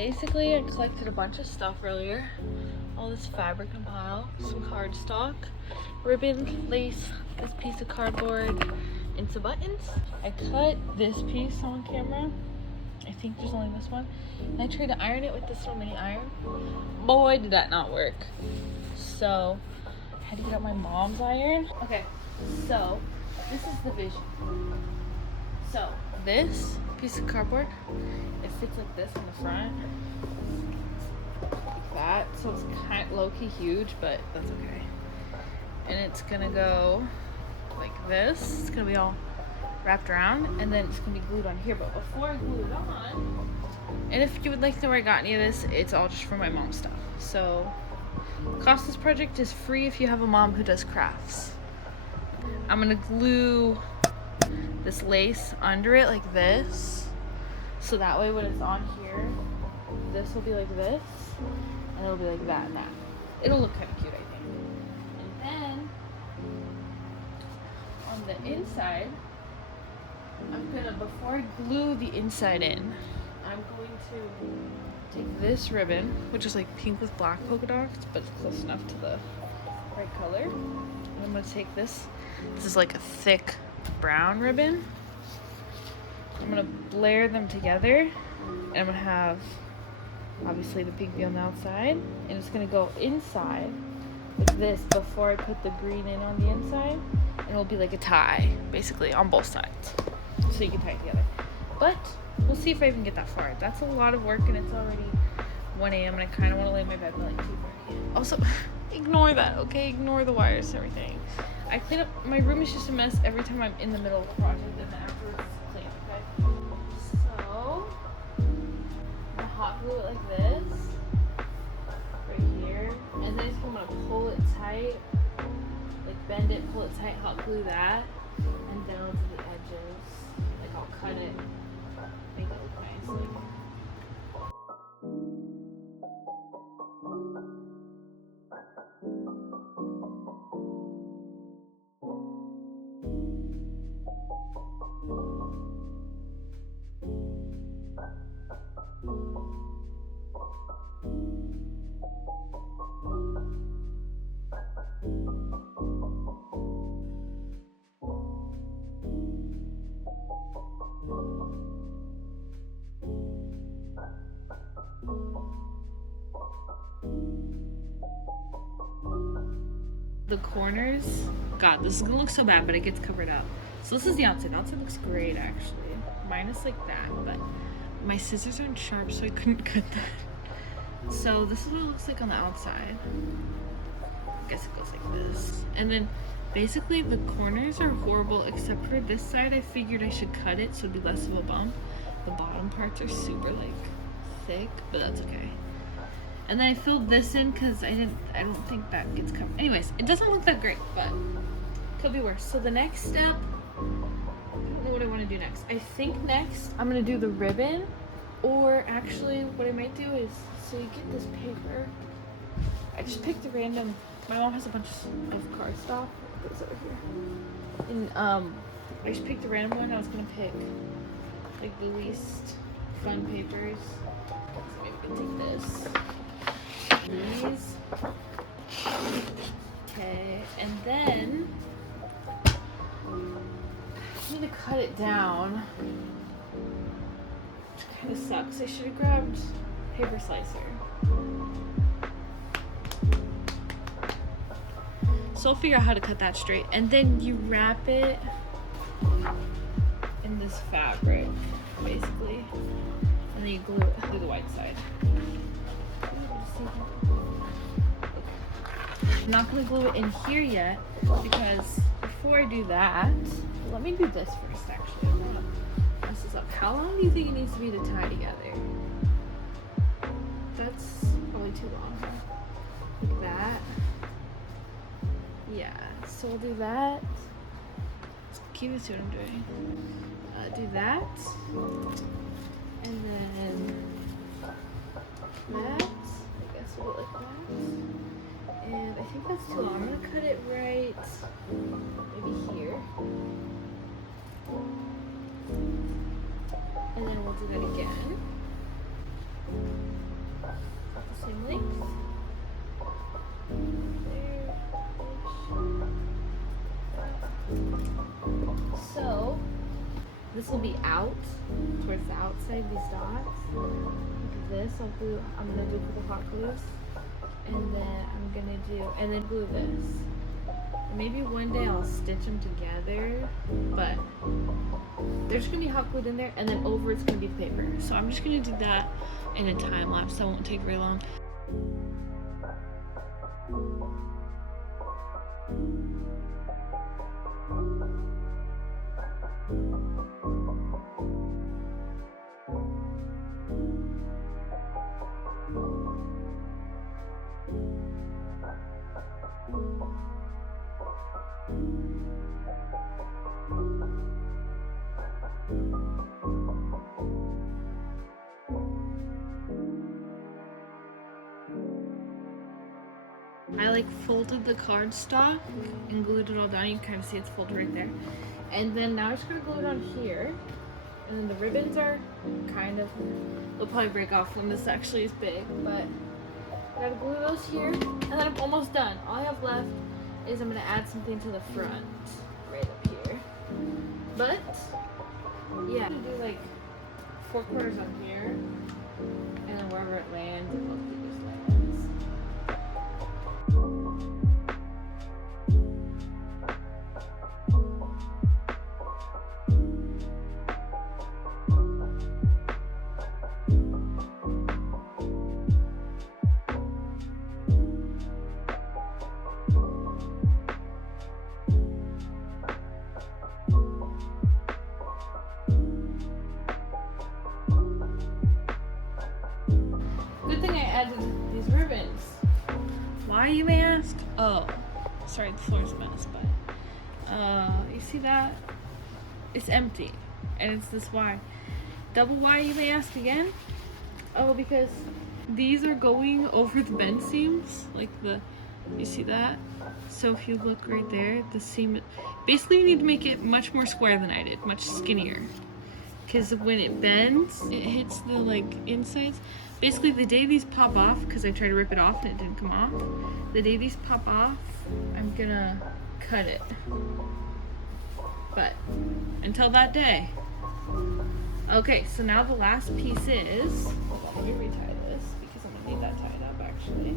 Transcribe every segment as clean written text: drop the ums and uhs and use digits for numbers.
Basically, I collected a bunch of stuff earlier. All this fabric and pile, some cardstock, ribbon, lace, this piece of cardboard, and some buttons. I cut this piece on camera. I think there's only this one. And I tried to iron it with this little mini iron. Boy, did that not work. So, I had to get out my mom's iron. Okay, so this is the vision. So, this piece of cardboard, it fits like this in the front. Like that. So it's kind of low-key huge, but that's okay. And it's gonna go like this. It's gonna be all wrapped around, and then it's gonna be glued on here. But before I glue it on, and if you would like to know where I got any of this, it's all just from my mom's stuff. So the cost of this project is free if you have a mom who does crafts. I'm gonna glue this lace under it like this, so that way when it's on here, this will be like this, and it'll be like that and that. It'll look kind of cute, I think. And then on the inside, I'm gonna, before I glue the inside in, I'm going to take this ribbon, which is like pink with black polka dots, but it's close enough to the right color. And I'm gonna take this. This is like a thick brown ribbon. I'm gonna layer them together, and I'm gonna have obviously the pink on the outside, and it's gonna go inside with this before I put the green in on the inside, and it'll be like a tie basically on both sides, so you can tie it together. But we'll see if I even get that far. That's a lot of work, and it's already 1 a.m. and I kind of want to lay in my bed by like 2:30. Also, ignore that, okay? Ignore the wires and everything. I clean up, my room is just a mess every time I'm in the middle of the project, and then afterwards it's clean, okay? So, I'm gonna hot glue it like this, right here, and then I'm gonna pull it tight, like bend it, pull it tight, hot glue that, and down to the edges, like I'll cut it, make it look nice, like. The corners, God, this is gonna look so bad, but it gets covered up. So this is the outside. The outside looks great, actually. Minus like that, but my scissors aren't sharp, so I couldn't cut that. So this is what it looks like on the outside. I guess it goes like this. And then basically the corners are horrible, except for this side. I figured I should cut it so it'd be less of a bump. The bottom parts are super like thick, but that's okay. And then I filled this in because I don't think that gets covered. Anyways, it doesn't look that great, but could be worse. So the next step, I don't know what I want to do next. I think next I'm going to do the ribbon, or actually what I might do is, so you get this paper. I just picked a random, my mom has a bunch of cardstock. It goes over here. And I just picked a random one. I was going to pick like the least fun papers. So maybe we can take this. These. Okay, and then I'm gonna cut it down, which kind of sucks. I should have grabbed a paper slicer. So I'll figure out how to cut that straight, and then you wrap it in this fabric, basically, and then you glue it through the white side. I'm not going to glue it in here yet, because before I do that, let me do this first actually. I don't want to mess this up. How long do you think it needs to be to tie together? That's probably too long, huh? Like that. Yeah, so I'll do that. Let's keep it to what I'm doing. Do that. And then that. I guess we'll go like that. And I think that's too long. I'm gonna cut it right maybe here. And then we'll do that again. The same length. So this will be out towards the outside of these dots. Look at this. I'm gonna do a couple hot glues, and then I'm gonna do and then glue this. Maybe one day I'll stitch them together, but there's gonna be hot glued in there, and then over it's gonna be paper. So I'm just gonna do that in a time lapse. That won't take very long. I like folded the cardstock and glued it all down. You can kind of see it's folded right there. And then now I'm just gonna glue it on here. And then the ribbons are kind of, they'll probably break off when this actually is big, but I gotta glue those here. And then I'm almost done. All I have left is I'm gonna add something to the front, right up here. But yeah, I'm gonna do like 4 quarters on here, and then wherever it lands, it looks like this lands. Good thing I added these ribbons. Why, you may ask? Oh, sorry, the floor's a mess, but you see that? It's empty, and it's this Y. Double Y, you may ask again? Oh, because these are going over the bend seams, like you see that? So if you look right there, the seam, basically you need to make it much more square than I did, much skinnier. Because when it bends, it hits the like insides. Basically the day these pop off, because I tried to rip it off and it didn't come off, the day these pop off, I'm gonna cut it. But until that day. Okay, so now the last piece is, hold on, let me retie this because I'm gonna need that tied up actually.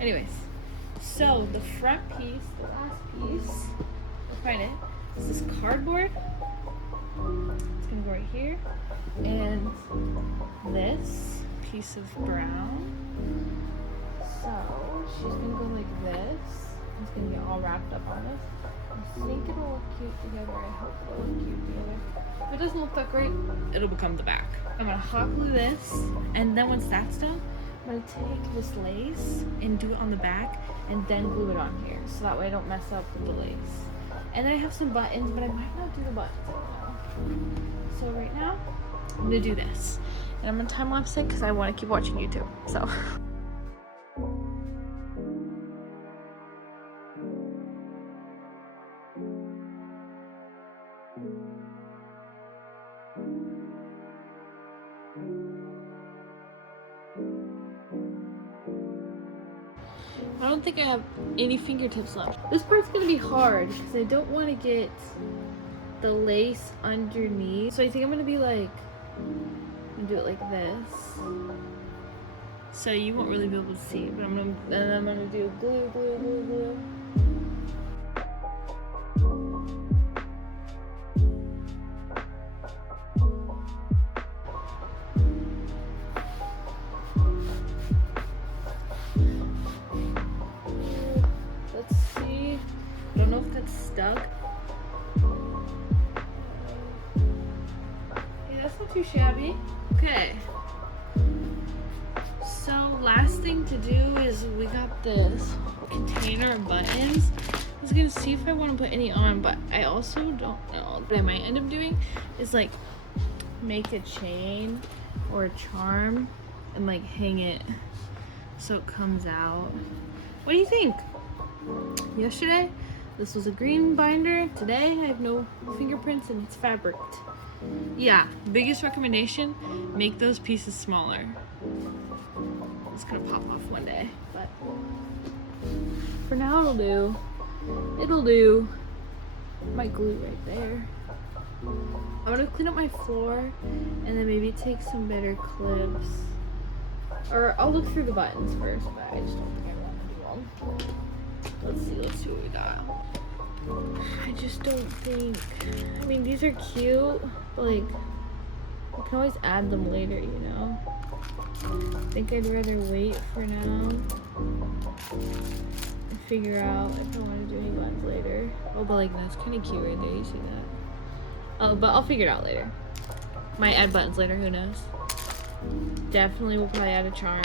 Anyways, so the front piece, the last piece, we'll find it, is this cardboard. It's gonna go right here. And this piece of brown. So she's gonna go like this. It's gonna get all wrapped up on this. I think it'll look cute together. I hope it'll look cute together. If it doesn't look that great, it'll become the back. I'm gonna hot glue this, and then once that's done, I'm gonna take this lace and do it on the back, and then glue it on here, so that way I don't mess up with the lace. And then I have some buttons, but I might not do the buttons right now. So right now, I'm gonna do this, and I'm gonna time lapse it because I want to keep watching YouTube. So. I don't think I have any fingertips left. This part's gonna be hard because I don't want to get the lace underneath. So I think I'm gonna be like, do it like this. So you won't really be able to see, but I'm gonna do glue, glue, glue, glue. Let's see. I don't know if that's stuck. Yeah, that's not too shabby. Okay. So last thing to do is we got this container of buttons. I was gonna see if I want to put any on, but I also don't know. What I might end up doing is like make a chain or a charm and like hang it so it comes out. What do you think? Yesterday, This was a green binder. Today I have no fingerprints and it's fabricked. Yeah, biggest recommendation, make those pieces smaller. It's gonna pop off one day, but for now it'll do. It'll do. Might glue right there. I'm gonna clean up my floor and then maybe take some better clips. Or I'll look through the buttons first, but I just don't think I want to do them. Let's see what we got. I just don't think, I mean, these are cute, but like, you can always add them later, you know? I think I'd rather wait for now and figure out if I want to do any buttons later. Oh, but like, that's kind of cute right there, you see that? Oh, but I'll figure it out later. Might add buttons later, who knows? Definitely will probably add a charm.